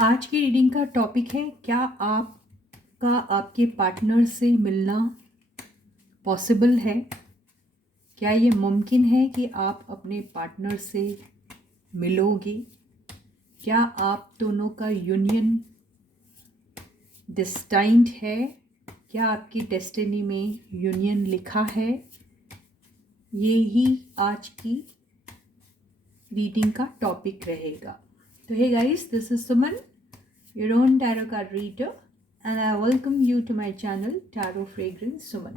आज की रीडिंग का टॉपिक है, क्या आपका आपके पार्टनर से मिलना पॉसिबल है? क्या ये मुमकिन है कि आप अपने पार्टनर से मिलोगे? क्या आप दोनों का यूनियन डिस्टाइंड है? क्या आपकी डेस्टिनी में यूनियन लिखा है? ये ही आज की रीडिंग का टॉपिक रहेगा। तो hey guys, this is Suman, your own tarot card reader, and I welcome you to my channel Tarot Fragrance Suman।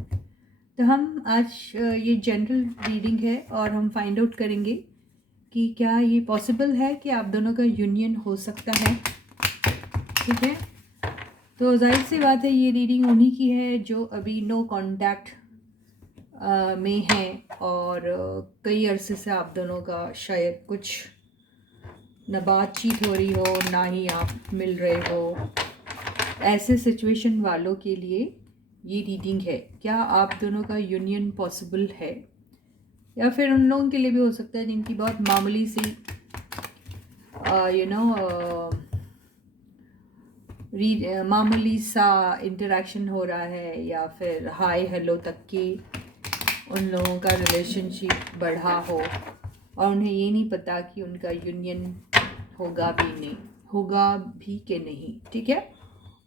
तो हम आज ये जनरल रीडिंग है और हम फाइंड आउट करेंगे कि क्या ये पॉसिबल है कि आप दोनों का यूनियन हो सकता है। ठीक है, तो जाहिर सी बात है ये रीडिंग उन्हीं की है जो अभी नो कांटेक्ट में हैं और कई अरसे से आप दोनों का शायद कुछ न बातचीत हो रही हो, ना ही आप मिल रहे हो। ऐसे सिचुएशन वालों के लिए ये रीडिंग है। क्या आप दोनों का यूनियन पॉसिबल है, या फिर उन लोगों के लिए भी हो सकता है जिनकी बहुत मामूली सी मामूली सा इंटरेक्शन हो रहा है, या फिर हाय हेलो तक के उन लोगों का रिलेशनशिप बढ़ा हो और उन्हें ये नहीं पता कि उनका यूनियन होगा भी कि नहीं। ठीक है,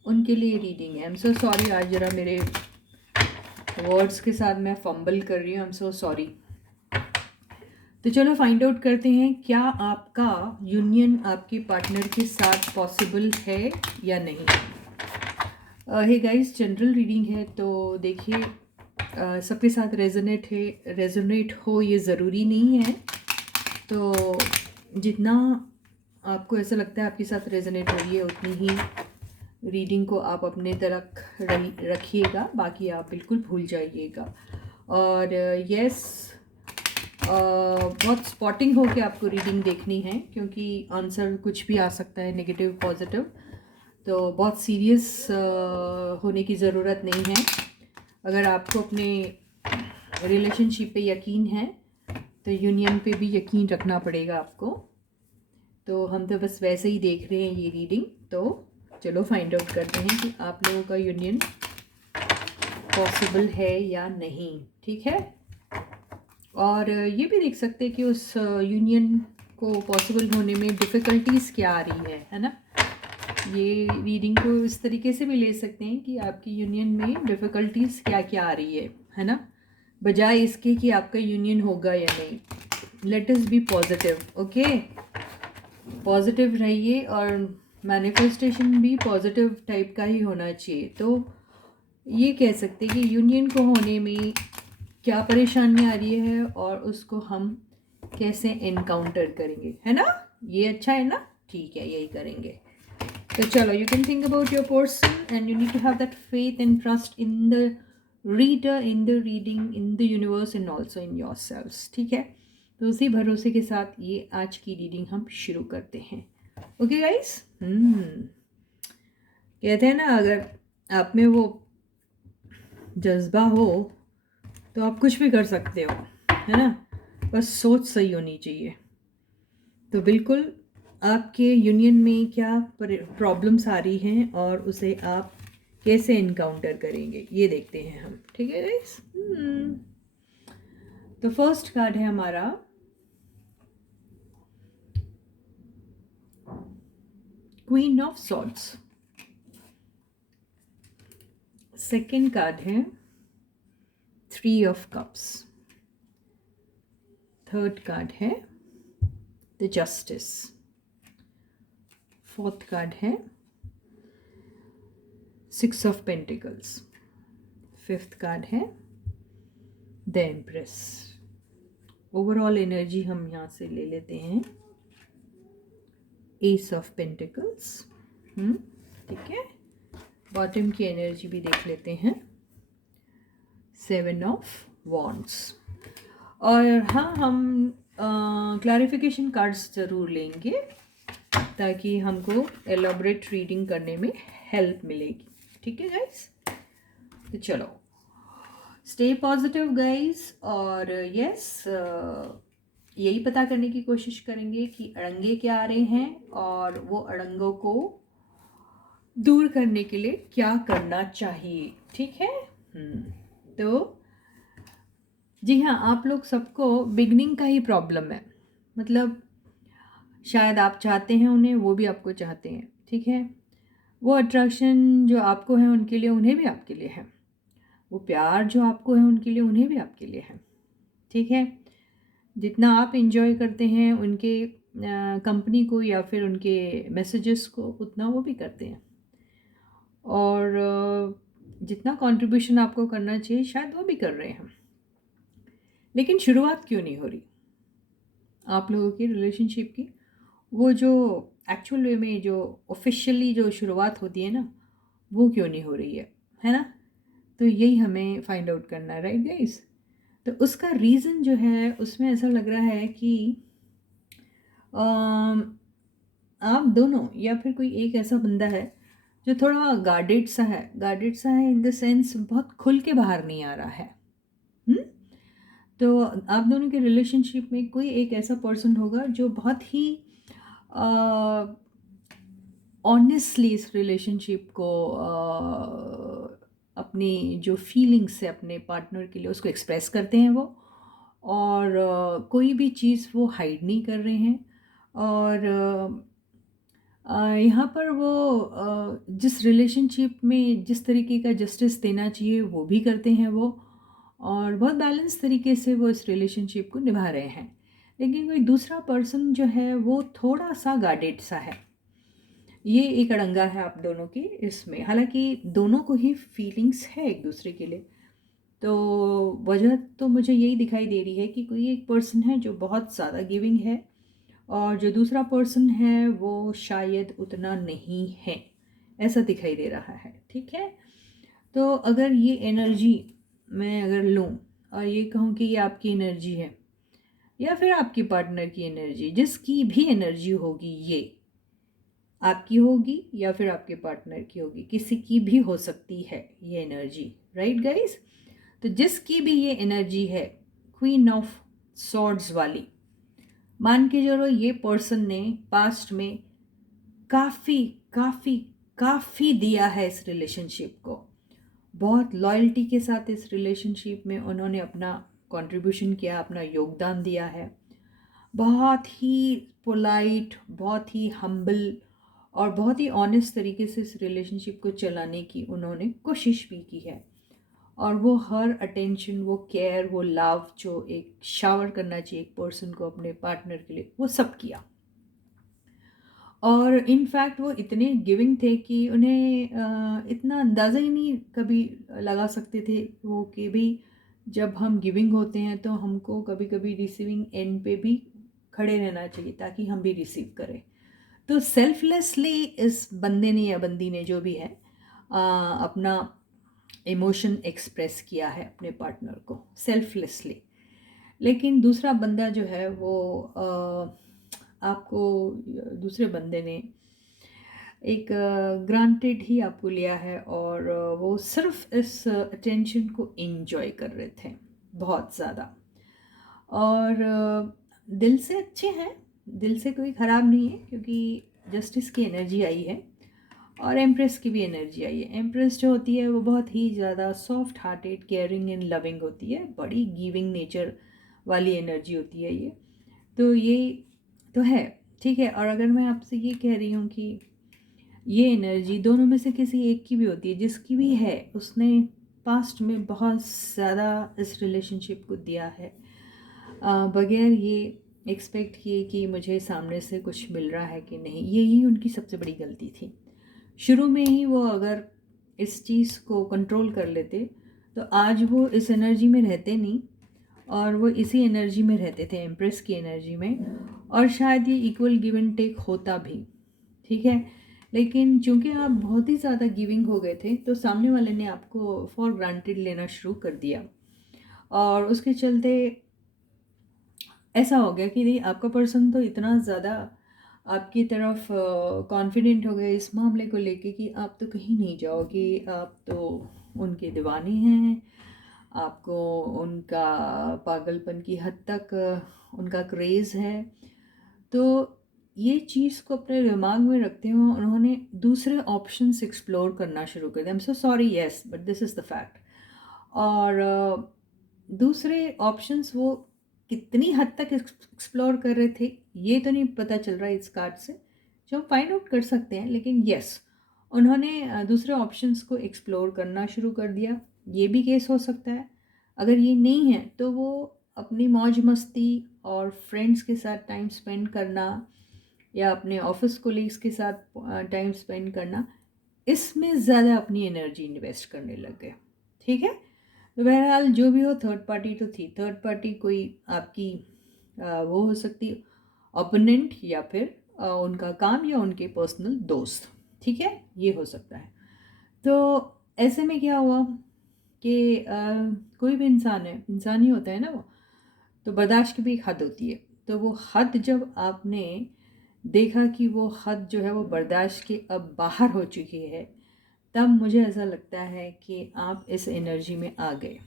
उनके लिए रीडिंग है। आई एम सो सॉरी, आज जरा मेरे वर्ड्स के साथ मैं फंबल कर रही हूँ। I am so sorry. तो चलो फाइंड आउट करते हैं, क्या आपका यूनियन आपके पार्टनर के साथ पॉसिबल है या नहीं। हे गाइस, जनरल रीडिंग है तो देखिए सबके साथ रेजोनेट हो ये ज़रूरी नहीं है। तो जितना आपको ऐसा लगता है आपके साथ रेजोनेट हो रही है, उतनी ही रीडिंग को आप अपने तरफ रखिएगा, बाकी आप बिल्कुल भूल जाइएगा। और यस, बहुत स्पॉटिंग हो के आपको रीडिंग देखनी है, क्योंकि आंसर कुछ भी आ सकता है, नेगेटिव पॉजिटिव। तो बहुत सीरियस होने की ज़रूरत नहीं है। अगर आपको अपने रिलेशनशिप पे यकीन है तो यूनियन पे भी यकीन रखना पड़ेगा आपको। तो हम तो बस वैसे ही देख रहे हैं ये रीडिंग। तो चलो फाइंड आउट करते हैं कि आप लोगों का यूनियन पॉसिबल है या नहीं। ठीक है, और ये भी देख सकते हैं कि उस यूनियन को पॉसिबल होने में डिफ़िकल्टीज़ क्या आ रही है ना। ये रीडिंग को इस तरीके से भी ले सकते हैं कि आपकी यूनियन में डिफ़िकल्टीज़ क्या क्या आ रही है ना, बजाय इसके कि आपका यूनियन होगा या नहीं। Let us B positive. Okay, positive रहिए, और मैनिफेस्टेशन भी पॉजिटिव टाइप का ही होना चाहिए। तो ये कह सकते हैं कि यूनियन को होने में क्या परेशानी आ रही है और उसको हम कैसे एनकाउंटर करेंगे, है ना। ये अच्छा है ना, ठीक है, यही करेंगे। तो चलो, you can think about your person and you need to have that faith and trust in the reader, in the reading, in the universe and also in yourselves। ठीक है, तो उसी भरोसे के साथ ये आज की रीडिंग हम शुरू करते हैं। ओके गाइस, कहते हैं ना, अगर आप में वो जज्बा हो तो आप कुछ भी कर सकते हो, है ना। बस सोच सही होनी चाहिए। तो बिल्कुल आपके यूनियन में क्या प्रॉब्लम्स आ रही हैं और उसे आप कैसे इनकाउंटर करेंगे, ये देखते हैं हम। ठीक है गाइस, तो फर्स्ट कार्ड है हमारा queen of swords. Second card है three of cups. Third card है द जस्टिस। फोर्थ कार्ड है six of pentacles. Fifth card है द एम्प्रेस। ओवरऑल एनर्जी हम यहाँ से ले लेते हैं एस ऑफ पेंटिकल्स। ठीक है, बॉटम की एनर्जी भी देख लेते हैं, सेवन ऑफ वॉन्ड्स। और हाँ, हम क्लैरिफिकेशन कार्ड्स ज़रूर लेंगे ताकि हमको एलॉबरेट रीडिंग करने में हेल्प मिलेगी। ठीक है गाइस, तो चलो स्टे पॉजिटिव गाइस। और यस, यही पता करने की कोशिश करेंगे कि अड़ंगे क्या आ रहे हैं और वो अड़ंगों को दूर करने के लिए क्या करना चाहिए, ठीक है। तो जी हाँ, आप लोग सबको बिगनिंग का ही प्रॉब्लम है, मतलब शायद आप चाहते हैं उन्हें, वो भी आपको चाहते हैं, ठीक है। वो अट्रैक्शन जो आपको है उनके लिए, उन्हें भी आपके लिए है। वो प्यार जो आपको है उनके लिए, उन्हें भी आपके लिए है, ठीक है। जितना आप इंजॉय करते हैं उनके कंपनी को या फिर उनके मैसेजेस को, उतना वो भी करते हैं। और जितना कंट्रीब्यूशन आपको करना चाहिए शायद वो भी कर रहे हैं। लेकिन शुरुआत क्यों नहीं हो रही आप लोगों की रिलेशनशिप की? वो जो एक्चुअल वे में जो ऑफिशियली जो शुरुआत होती है ना, वो क्यों नहीं हो रही है ना? तो यही हमें फाइंड आउट करना है, राइट गाइस? तो उसका रीज़न जो है उसमें ऐसा लग रहा है कि अम, आप दोनों या फिर कोई एक ऐसा बंदा है जो थोड़ा गार्डेड सा है इन द सेंस बहुत खुल के बाहर नहीं आ रहा है। हुँ? तो आप दोनों के रिलेशनशिप में कोई एक ऐसा पर्सन होगा जो बहुत ही ऑनेस्टली इस रिलेशनशिप को अपनी जो फीलिंग्स है अपने पार्टनर के लिए उसको एक्सप्रेस करते हैं वो। और कोई भी चीज़ वो हाइड नहीं कर रहे हैं। और यहाँ पर वो जिस रिलेशनशिप में जिस तरीके का जस्टिस देना चाहिए वो भी करते हैं वो, और बहुत बैलेंस तरीके से वो इस रिलेशनशिप को निभा रहे हैं। लेकिन कोई दूसरा पर्सन जो है वो थोड़ा सा गार्डेड सा है। ये एक अड़ंगा है आप दोनों की इसमें, हालांकि दोनों को ही फीलिंग्स है एक दूसरे के लिए। तो वजह तो मुझे यही दिखाई दे रही है कि कोई एक पर्सन है जो बहुत ज़्यादा गिविंग है और जो दूसरा पर्सन है वो शायद उतना नहीं है, ऐसा दिखाई दे रहा है, ठीक है। तो अगर ये एनर्जी मैं अगर लूँ और ये कहूँ कि ये आपकी एनर्जी है या फिर आपकी पार्टनर की एनर्जी, जिसकी भी एनर्जी होगी, ये आपकी होगी या फिर आपके पार्टनर की होगी, किसी की भी हो सकती है ये एनर्जी, राइट गाइस? तो जिसकी भी ये एनर्जी है क्वीन ऑफ सॉर्ड्स वाली, मान के चलो ये पर्सन ने पास्ट में काफ़ी काफ़ी काफ़ी दिया है इस रिलेशनशिप को, बहुत लॉयल्टी के साथ इस रिलेशनशिप में उन्होंने अपना कंट्रीब्यूशन किया, अपना योगदान दिया है। बहुत ही पोलाइट, बहुत ही हम्बल और बहुत ही ऑनेस्ट तरीके से इस रिलेशनशिप को चलाने की उन्होंने कोशिश भी की है। और वो हर अटेंशन, वो केयर, वो लव जो एक शावर करना चाहिए एक पर्सन को अपने पार्टनर के लिए, वो सब किया। और इनफैक्ट वो इतने गिविंग थे कि उन्हें इतना अंदाज़ा ही नहीं कभी लगा सकते थे वो कि भी जब हम गिविंग होते हैं तो हमको कभी कभी रिसीविंग एंड पे भी खड़े रहना चाहिए ताकि हम भी रिसीव करें। तो सेल्फलेसली इस बंदे ने या बंदी ने जो भी है अपना इमोशन एक्सप्रेस किया है अपने पार्टनर को सेल्फलेसली। लेकिन दूसरा बंदा जो है वो आपको, दूसरे बंदे ने एक ग्रांटेड ही आपको लिया है और वो सिर्फ इस अटेंशन को एंजॉय कर रहे थे बहुत ज़्यादा। और दिल से अच्छे हैं, दिल से कोई ख़राब नहीं है, क्योंकि जस्टिस की एनर्जी आई है और एम्प्रेस की भी एनर्जी आई है। एम्प्रेस जो होती है वो बहुत ही ज़्यादा soft hearted, caring and loving होती है, बड़ी गिविंग नेचर वाली एनर्जी होती है ये। तो ये तो है, ठीक है। और अगर मैं आपसे ये कह रही हूँ कि ये एनर्जी दोनों में से किसी एक की भी होती है, जिसकी भी है उसने पास्ट में बहुत ज़्यादा इस रिलेशनशिप को दिया है बगैर ये एक्सपेक्ट किए कि मुझे सामने से कुछ मिल रहा है कि नहीं। यही उनकी सबसे बड़ी गलती थी। शुरू में ही वो अगर इस चीज़ को कंट्रोल कर लेते तो आज वो इस एनर्जी में रहते नहीं और वो इसी एनर्जी में रहते थे, एम्प्रेस की एनर्जी में, और शायद ये इक्वल गिव एंड टेक होता भी, ठीक है। लेकिन चूंकि आप बहुत ही ज़्यादा गिविंग हो गए थे तो सामने वाले ने आपको फॉर ग्रांटेड लेना शुरू कर दिया और उसके चलते ऐसा हो गया कि नहीं, आपका पर्सन तो इतना ज़्यादा आपकी तरफ कॉन्फिडेंट हो गए इस मामले को लेके कि आप तो कहीं नहीं जाओगे, आप तो उनके दीवाने हैं, आपको उनका पागलपन की हद तक उनका क्रेज़ है। तो ये चीज़ को अपने दिमाग में रखते हुए उन्होंने दूसरे ऑप्शंस एक्सप्लोर करना शुरू कर दिया। I am so sorry, yes, but this is the fact. और दूसरे ऑप्शंस वो कितनी हद तक एक्सप्लोर कर रहे थे ये तो नहीं पता चल रहा है इस कार्ड से, जो हम फाइंड आउट कर सकते हैं, लेकिन यस, उन्होंने दूसरे ऑप्शंस को एक्सप्लोर करना शुरू कर दिया। ये भी केस हो सकता है। अगर ये नहीं है तो वो अपनी मौज मस्ती और फ्रेंड्स के साथ टाइम स्पेंड करना या अपने ऑफिस कोलीग्स के साथ टाइम स्पेंड करना, इसमें ज़्यादा अपनी एनर्जी इन्वेस्ट करने लग गए। ठीक है, तो बहरहाल जो भी हो, थर्ड पार्टी तो थी। थर्ड पार्टी कोई आपकी वो हो सकती, ओपोनेंट, या फिर उनका काम या उनके पर्सनल दोस्त। ठीक है, ये हो सकता है। तो ऐसे में क्या हुआ कि कोई भी इंसान है, इंसान ही होता है ना वो, तो बर्दाश्त की भी एक हद होती है। तो वो हद जब आपने देखा कि वो हद जो है वो बर्दाश्त के अब बाहर हो चुकी है, तब मुझे ऐसा लगता है कि आप इस एनर्जी में आ गए।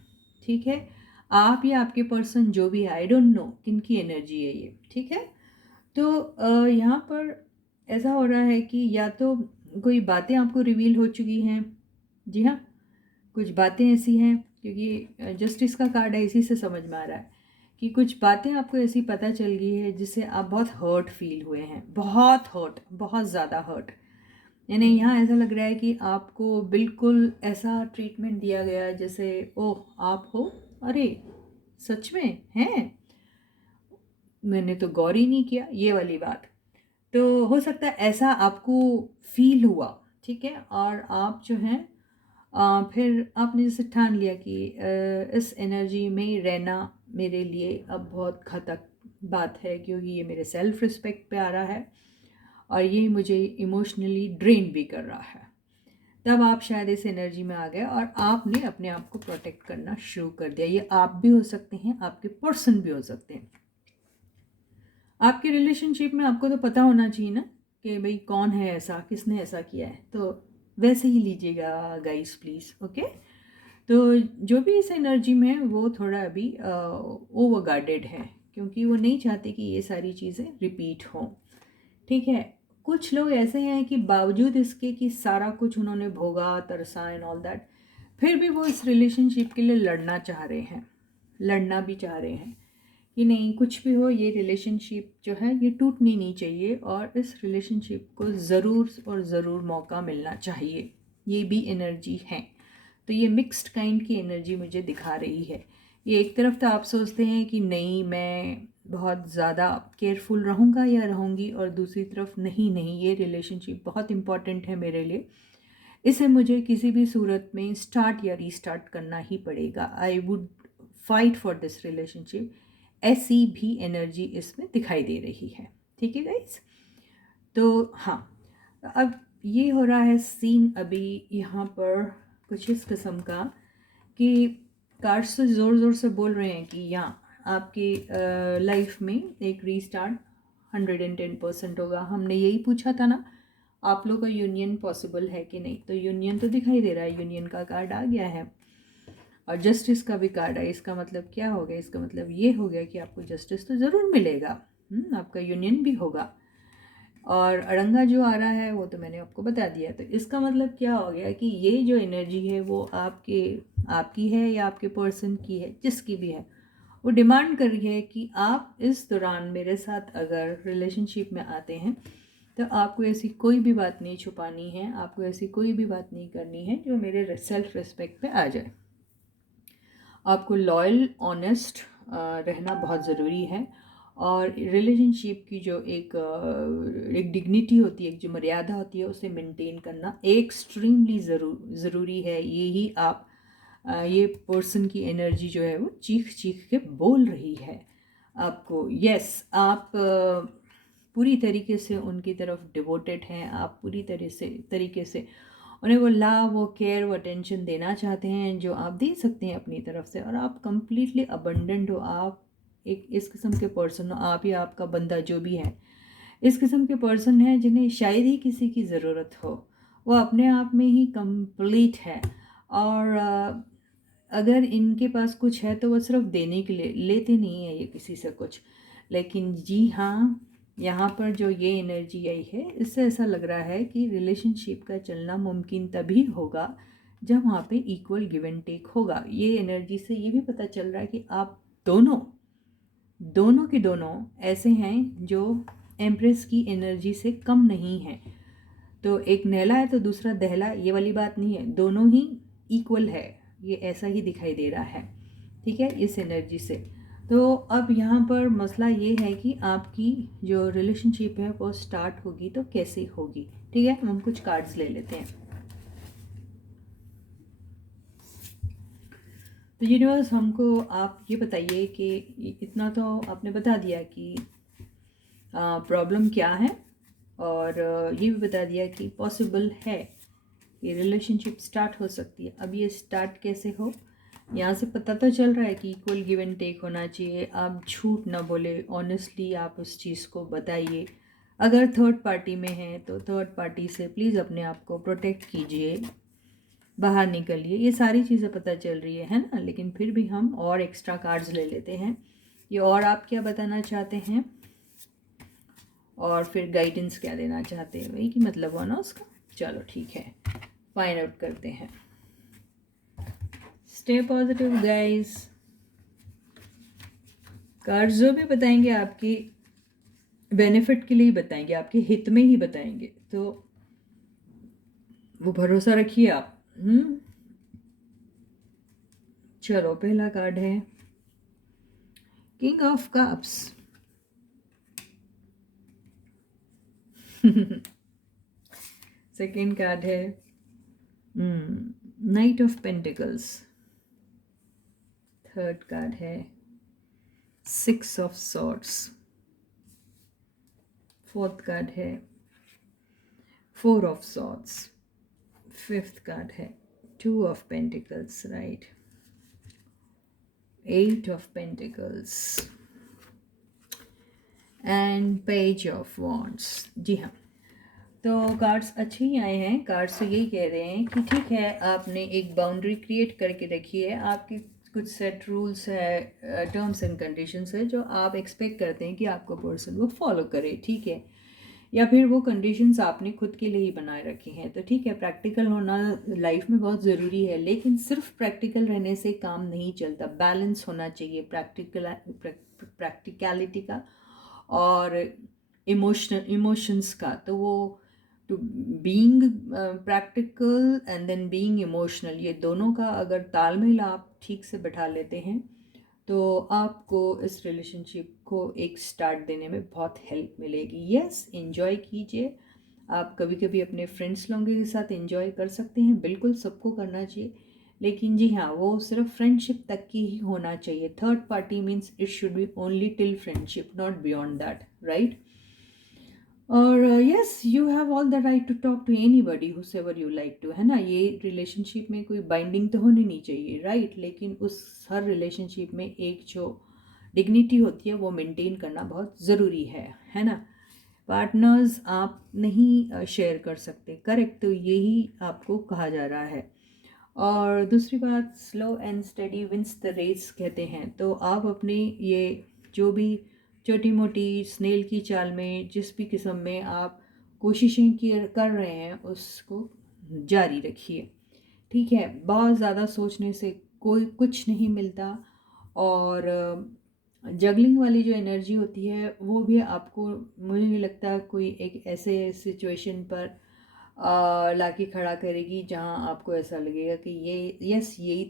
ठीक है, आप या आपके पर्सन जो भी है, आई डोंट नो किन की एनर्जी है ये। ठीक है, तो यहाँ पर ऐसा हो रहा है कि या तो कोई बातें आपको रिवील हो चुकी हैं। जी हाँ, कुछ बातें ऐसी हैं, क्योंकि जस्टिस का कार्ड है, इसी से समझ में आ रहा है कि कुछ बातें आपको ऐसी पता चल गई है जिससे आप बहुत हर्ट फील हुए हैं, बहुत हर्ट, बहुत ज़्यादा हर्ट। यानी यहाँ ऐसा लग रहा है कि आपको बिल्कुल ऐसा ट्रीटमेंट दिया गया जैसे ओह आप हो, अरे सच में हैं, मैंने तो गौर ही नहीं किया, ये वाली बात। तो हो सकता है ऐसा आपको फील हुआ। ठीक है, और आप जो हैं फिर आपने जैसे ठान लिया कि इस एनर्जी में रहना मेरे लिए अब बहुत घातक बात है, क्योंकि ये मेरे सेल्फ रिस्पेक्ट पे आ रहा है और ये मुझे इमोशनली ड्रेन भी कर रहा है। तब आप शायद इस एनर्जी में आ गए और आपने अपने आप को प्रोटेक्ट करना शुरू कर दिया। ये आप भी हो सकते हैं, आपके पर्सन भी हो सकते हैं। आपके रिलेशनशिप में आपको तो पता होना चाहिए ना कि भाई कौन है ऐसा, किसने ऐसा किया है, तो वैसे ही लीजिएगा गाइस प्लीज़। ओके, तो जो भी इस एनर्जी में है वो थोड़ा अभी ओवर गार्डेड है, क्योंकि वो नहीं चाहते कि ये सारी चीज़ें रिपीट हों। ठीक है, कुछ लोग ऐसे हैं कि बावजूद इसके कि सारा कुछ उन्होंने भोगा, तरसा एंड ऑल दैट, फिर भी वो इस रिलेशनशिप के लिए लड़ना चाह रहे हैं, लड़ना भी चाह रहे हैं कि नहीं, कुछ भी हो ये रिलेशनशिप जो है ये टूटनी नहीं चाहिए और इस रिलेशनशिप को ज़रूर और ज़रूर मौका मिलना चाहिए। ये भी एनर्जी है। तो ये मिक्स्ड काइंड की एनर्जी मुझे दिखा रही है। ये एक तरफ तो आप सोचते हैं कि नहीं मैं बहुत ज़्यादा केयरफुल रहूँगा या रहूँगी, और दूसरी तरफ नहीं नहीं, ये रिलेशनशिप बहुत इम्पॉर्टेंट है मेरे लिए, इसे मुझे किसी भी सूरत में स्टार्ट या रीस्टार्ट करना ही पड़ेगा। I would fight for this relationship. ऐसी भी एनर्जी इसमें दिखाई दे रही है। ठीक है गाइस, तो हाँ, अब ये हो रहा है सीन अभी यहाँ पर कुछ इस किस्म का कि कार्ड्स तो ज़ोर ज़ोर से बोल रहे हैं कि यहाँ आपकी लाइफ में एक रीस्टार्ट 110% होगा। हमने यही पूछा था ना आप लोगों का यूनियन पॉसिबल है कि नहीं, तो यूनियन तो दिखाई दे रहा है, यूनियन का कार्ड आ गया है और जस्टिस का भी कार्ड है। इसका मतलब क्या हो गया? इसका मतलब ये हो गया कि आपको जस्टिस तो ज़रूर मिलेगा, आपका यूनियन भी होगा। और अड़ंगा जो आ रहा है वो तो मैंने आपको बता दिया। तो इसका मतलब क्या हो गया कि ये जो एनर्जी है वो आपकी है या आपके पर्सन की है, जिसकी भी है, वो डिमांड कर रही है कि आप इस दौरान मेरे साथ अगर रिलेशनशिप में आते हैं तो आपको ऐसी कोई भी बात नहीं छुपानी है, आपको ऐसी कोई भी बात नहीं करनी है जो मेरे सेल्फ रिस्पेक्ट पे आ जाए। आपको लॉयल, ऑनेस्ट रहना बहुत ज़रूरी है। और रिलेशनशिप की जो एक डिग्निटी होती है, एक जो मर्यादा होती है, उसे मेंटेन करना एक्सट्रीमली ज़रूरी है। यही आप ये पर्सन की एनर्जी जो है वो चीख चीख के बोल रही है आपको। यस, आप पूरी तरीके से उनकी तरफ डिवोटेड हैं, आप पूरी तरीके से उन्हें वो लव, वो केयर, वो अटेंशन देना चाहते हैं जो आप दे सकते हैं अपनी तरफ से, और आप कंप्लीटली अबंडेंट हो। आप एक इस किस्म के पर्सन हो, आप या आपका बंदा जो भी है, इस किस्म के पर्सन हैं जिन्हें शायद ही किसी की ज़रूरत हो। वो अपने आप में ही कंप्लीट है, और अगर इनके पास कुछ है तो वो सिर्फ देने के लिए, लेते नहीं है ये किसी से कुछ। लेकिन जी हाँ, यहाँ पर जो ये एनर्जी आई है, इससे ऐसा लग रहा है कि रिलेशनशिप का चलना मुमकिन तभी होगा जब वहाँ पे इक्वल गिव एंड टेक होगा। ये एनर्जी से ये भी पता चल रहा है कि आप दोनों दोनों के दोनों ऐसे हैं जो एम्प्रेस की एनर्जी से कम नहीं हैं। तो एक नहला है तो दूसरा दहला, ये वाली बात नहीं है, दोनों ही इक्वल है, ये ऐसा ही दिखाई दे रहा है। ठीक है, इस एनर्जी से। तो अब यहाँ पर मसला ये है कि आपकी जो रिलेशनशिप है वो स्टार्ट होगी तो कैसे होगी। ठीक है, हम कुछ कार्ड्स ले लेते हैं। तो यूनिवर्स, हमको आप ये बताइए कि इतना तो आपने बता दिया कि प्रॉब्लम क्या है, और ये भी बता दिया कि पॉसिबल है कि रिलेशनशिप स्टार्ट हो सकती है। अब ये स्टार्ट कैसे हो, यहाँ से पता तो चल रहा है कि इक्वल गिव एंड टेक होना चाहिए। आप झूठ ना बोले, ऑनेस्टली आप उस चीज़ को बताइए। अगर थर्ड पार्टी में है तो थर्ड पार्टी से प्लीज़ अपने आप को प्रोटेक्ट कीजिए, बाहर निकलिए। ये सारी चीज़ें पता चल रही है ना। लेकिन फिर भी हम और एक्स्ट्रा कार्ड्स ले लेते हैं, ये और आप क्या बताना चाहते हैं और फिर गाइडेंस क्या देना चाहते हैं, वही की मतलब हुआ ना उसका। चलो ठीक है, फाइंड आउट करते हैं। Stay positive guys. कार्ड्स जो भी बताएंगे आपकी बेनिफिट के लिए ही बताएंगे, आपके हित में ही बताएंगे, तो वो भरोसा रखिए आप। चलो, पहला कार्ड है king of cups. Second card है knight of pentacles. Third card है six of swords. Fourth card है four of swords. Fifth card है two of pentacles, right. Eight of pentacles and page of wands. जी हाँ, तो cards अच्छे ही आए हैं। कार्ड्स तो यही कह रहे हैं कि ठीक है, आपने एक बाउंड्री क्रिएट करके रखी है, आपकी कुछ सेट रूल्स है, टर्म्स एंड कंडीशंस है जो आप एक्सपेक्ट करते हैं कि आपका पर्सन वो फॉलो करे। ठीक है, या फिर वो कंडीशंस आपने खुद के लिए ही बनाए रखी हैं। तो ठीक है, प्रैक्टिकल होना लाइफ में बहुत ज़रूरी है, लेकिन सिर्फ प्रैक्टिकल रहने से काम नहीं चलता। बैलेंस होना चाहिए प्रैक्टिकलिटी का और इमोशंस का। तो वो to being practical and then being emotional, ये दोनों का अगर तालमेल आप ठीक से बैठा लेते हैं तो आपको इस रिलेशनशिप को एक स्टार्ट देने में बहुत हेल्प मिलेगी। यस, एंजॉय कीजिए। आप कभी कभी अपने फ्रेंड्स लोगों के साथ एंजॉय कर सकते हैं, बिल्कुल सबको करना चाहिए, लेकिन जी हाँ, वो सिर्फ फ्रेंडशिप तक की ही होना चाहिए। Third party means it should be only till friendship, not beyond that, right. और yes, you have all the right to talk to anybody whosoever you like to, है ना। ये रिलेशनशिप में कोई बाइंडिंग तो होनी नहीं चाहिए, राइट, लेकिन उस हर रिलेशनशिप में एक जो डिग्निटी होती है वो मेंटेन करना बहुत ज़रूरी है ना। पार्टनर्स आप नहीं शेयर कर सकते, करेक्ट, तो यही आपको कहा जा रहा है। और दूसरी बात, slow and steady wins the race कहते हैं। तो आप अपने ये जो भी छोटी मोटी स्नेल की चाल में जिस भी किस्म में आप कोशिशें कर रहे हैं उसको जारी रखिए। ठीक है, बहुत ज़्यादा सोचने से कोई कुछ नहीं मिलता। और जगलिंग वाली जो एनर्जी होती है वो भी आपको, मुझे नहीं लगता कोई एक ऐसे सिचुएशन पर लाके खड़ा करेगी जहाँ आपको ऐसा लगेगा कि ये यस यही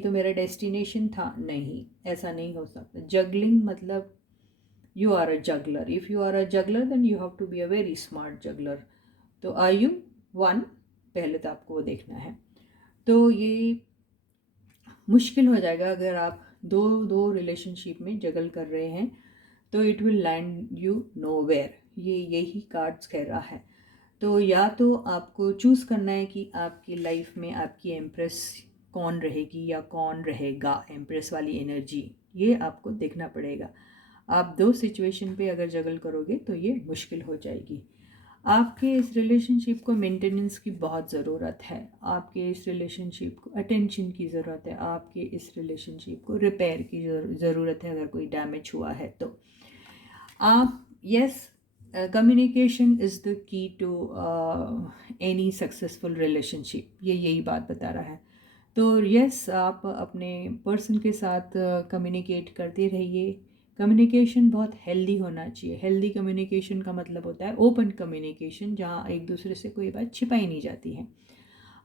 तो मेरा डेस्टिनेशन था। नहीं, ऐसा नहीं हो सकता। जगलिंग मतलब you are a juggler. If you are a juggler then you have to be a very smart juggler. तो आर यू वन, पहले तो आपको वो देखना है। तो ये मुश्किल हो जाएगा अगर आप दो दो रिलेशनशिप में जगल कर रहे हैं, तो it will land you nowhere, ये यही कार्ड्स कह रहा है। तो या तो आपको चूज़ करना है कि आपकी लाइफ में आपकी एम्प्रेस कौन रहेगी या कौन रहेगा, एम्प्रेस वाली एनर्जी, ये आपको देखना पड़ेगा। आप दो सिचुएशन पे अगर जगल करोगे तो ये मुश्किल हो जाएगी। आपके इस रिलेशनशिप को मेंटेनेंस की बहुत ज़रूरत है, आपके इस रिलेशनशिप को अटेंशन की ज़रूरत है, आपके इस रिलेशनशिप को रिपेयर की ज़रूरत है अगर कोई डैमेज हुआ है तो। आप yes, communication is the key to any successful relationship, ये यही बात बता रहा है। तो यस, आप अपने पर्सन के साथ कम्युनिकेट करते रहिए। कम्युनिकेशन बहुत हेल्दी होना चाहिए। हेल्दी कम्युनिकेशन का मतलब होता है ओपन कम्युनिकेशन, जहाँ एक दूसरे से कोई बात छिपाई नहीं जाती है।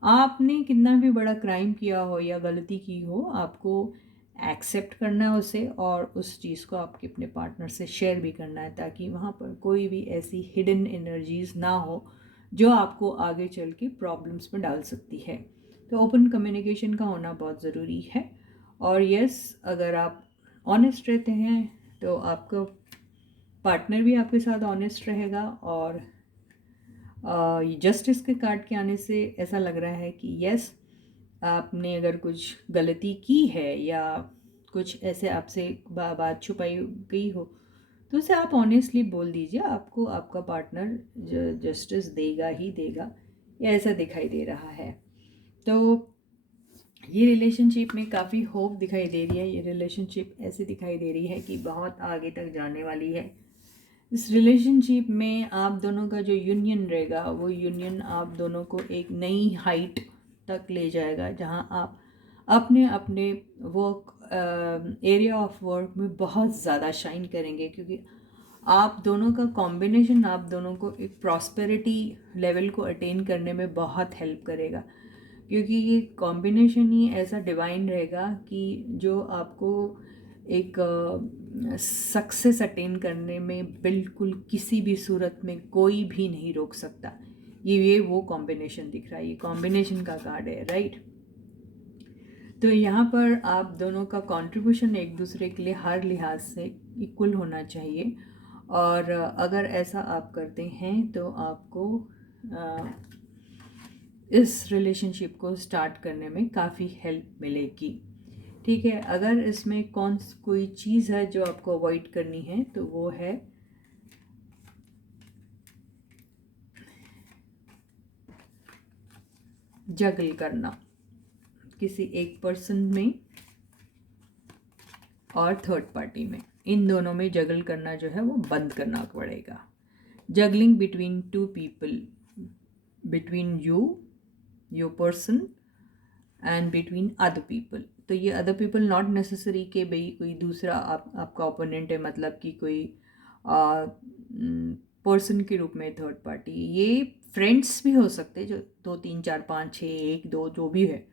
आपने कितना भी बड़ा क्राइम किया हो या गलती की हो, आपको एक्सेप्ट करना है उसे, और उस चीज़ को आपके अपने पार्टनर से शेयर भी करना है, ताकि वहाँ पर कोई भी ऐसी हिडन एनर्जीज ना हो जो आपको आगे चल के प्रॉब्लम्स में डाल सकती है। तो ओपन कम्युनिकेशन का होना बहुत ज़रूरी है। और यस, अगर आप ऑनेस्ट रहते हैं तो आपका पार्टनर भी आपके साथ ऑनेस्ट रहेगा। और जस्टिस के कार्ड के आने से ऐसा लग रहा है कि यस, आपने अगर कुछ गलती की है या कुछ ऐसे आपसे बात छुपाई गई हो, तो उसे आप ऑनेस्टली बोल दीजिए। आपको आपका पार्टनर जस्टिस देगा ही देगा, ये ऐसा दिखाई दे रहा है। तो ये रिलेशनशिप में काफ़ी होप दिखाई दे रही है। ये रिलेशनशिप ऐसी दिखाई दे रही है कि बहुत आगे तक जाने वाली है। इस रिलेशनशिप में आप दोनों का जो यूनियन रहेगा, वो यूनियन आप दोनों को एक नई हाइट तक ले जाएगा, जहां आप अपने अपने वर्क एरिया ऑफ वर्क में बहुत ज़्यादा शाइन करेंगे, क्योंकि आप दोनों का कॉम्बिनेशन आप दोनों को एक प्रॉस्पेरिटी लेवल को अटेन करने में बहुत हेल्प करेगा। क्योंकि ये कॉम्बिनेशन ही ऐसा डिवाइन रहेगा कि जो आपको एक सक्सेस अटेन करने में बिल्कुल किसी भी सूरत में कोई भी नहीं रोक सकता। ये वो कॉम्बिनेशन दिख रहा है, ये कॉम्बिनेशन का कार्ड है, राइट। तो यहाँ पर आप दोनों का कंट्रीब्यूशन एक दूसरे के लिए हर लिहाज से इक्वल होना चाहिए। और अगर ऐसा आप करते हैं तो आपको इस रिलेशनशिप को स्टार्ट करने में काफ़ी हेल्प मिलेगी। ठीक है, अगर इसमें कोई चीज़ है जो आपको अवॉइड करनी है, तो वो है जगल करना किसी एक पर्सन में और थर्ड पार्टी में। इन दोनों में जगल करना जो है वो बंद करना पड़ेगा। Juggling between two people, between you, your person, and between other people. तो ये अदर पीपल नॉट नेसेसरी कि भाई कोई दूसरा आपका ओपोनेंट है, मतलब कि कोई पर्सन के रूप में थर्ड पार्टी। ये फ्रेंड्स भी हो सकते हैं, जो 2 3 4 5 6 1 2 जो भी है,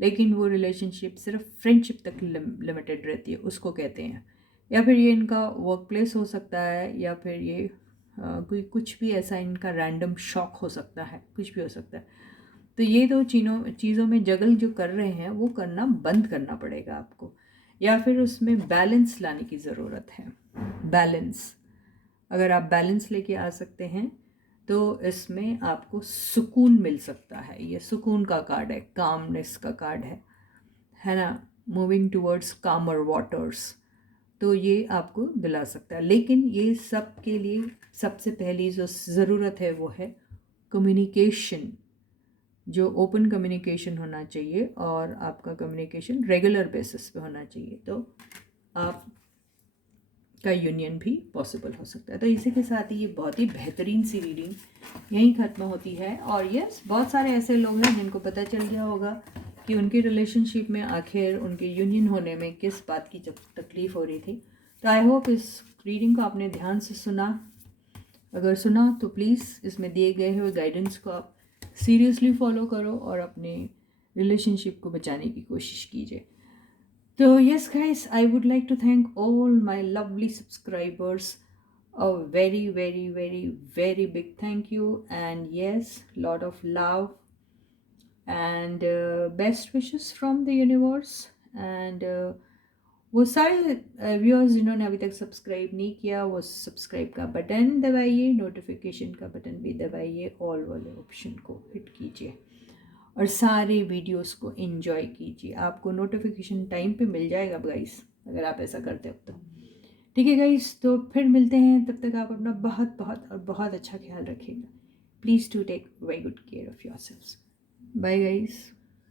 लेकिन वो रिलेशनशिप सिर्फ फ्रेंडशिप तक लिमिटेड रहती है, उसको कहते हैं। या फिर ये इनका वर्क प्लेस हो सकता है, या फिर ये कोई कुछ भी ऐसा इनका रैंडम शॉक हो सकता है, कुछ भी हो सकता है। तो ये दो चीज़ों में जगल जो कर रहे हैं वो करना बंद करना पड़ेगा आपको, या फिर उसमें बैलेंस लाने की ज़रूरत है। बैलेंस, अगर आप बैलेंस लेके आ सकते हैं तो इसमें आपको सुकून मिल सकता है। ये सुकून का कार्ड है, कामनेस का कार्ड है ना, मूविंग टूवर्ड्स कामर वाटर्स। तो ये आपको दिला सकता है। लेकिन ये सब के लिए सबसे पहली जो ज़रूरत है वो है कम्युनिकेशन, जो ओपन कम्युनिकेशन होना चाहिए, और आपका कम्युनिकेशन रेगुलर बेसिस पे होना चाहिए, तो आप का यूनियन भी पॉसिबल हो सकता है। तो इसी के साथ ही ये बहुत ही बेहतरीन सी रीडिंग यहीं ख़त्म होती है। और यस, बहुत सारे ऐसे लोग हैं जिनको पता चल गया होगा कि उनके रिलेशनशिप में आखिर उनके यूनियन होने में किस बात की तकलीफ़ हो रही थी। तो आई होप इस रीडिंग को आपने ध्यान से सुना। अगर सुना तो प्लीज़ इसमें दिए गए हुए गाइडेंस को आप सीरियसली फॉलो करो और अपने रिलेशनशिप को बचाने की कोशिश कीजिए। So yes guys, I would like to thank all my lovely subscribers. A very very very very big thank you, and yes, lot of love and best wishes from the universe. And वो सारे viewers जिन्होंने अभी तक subscribe नहीं किया, वो subscribe का button दबाइए, नोटिफिकेशन का बटन भी दबाइए, ऑल वाले ऑप्शन को हिट कीजिए और सारे वीडियोस को एंजॉय कीजिए। आपको नोटिफिकेशन टाइम पे मिल जाएगा गाइस, अगर आप ऐसा करते हो तो। ठीक है गाइस, तो फिर मिलते हैं। तब तक आप अपना बहुत बहुत और बहुत अच्छा ख्याल रखिएगा। Please to take very good care of yourselves. Bye guys.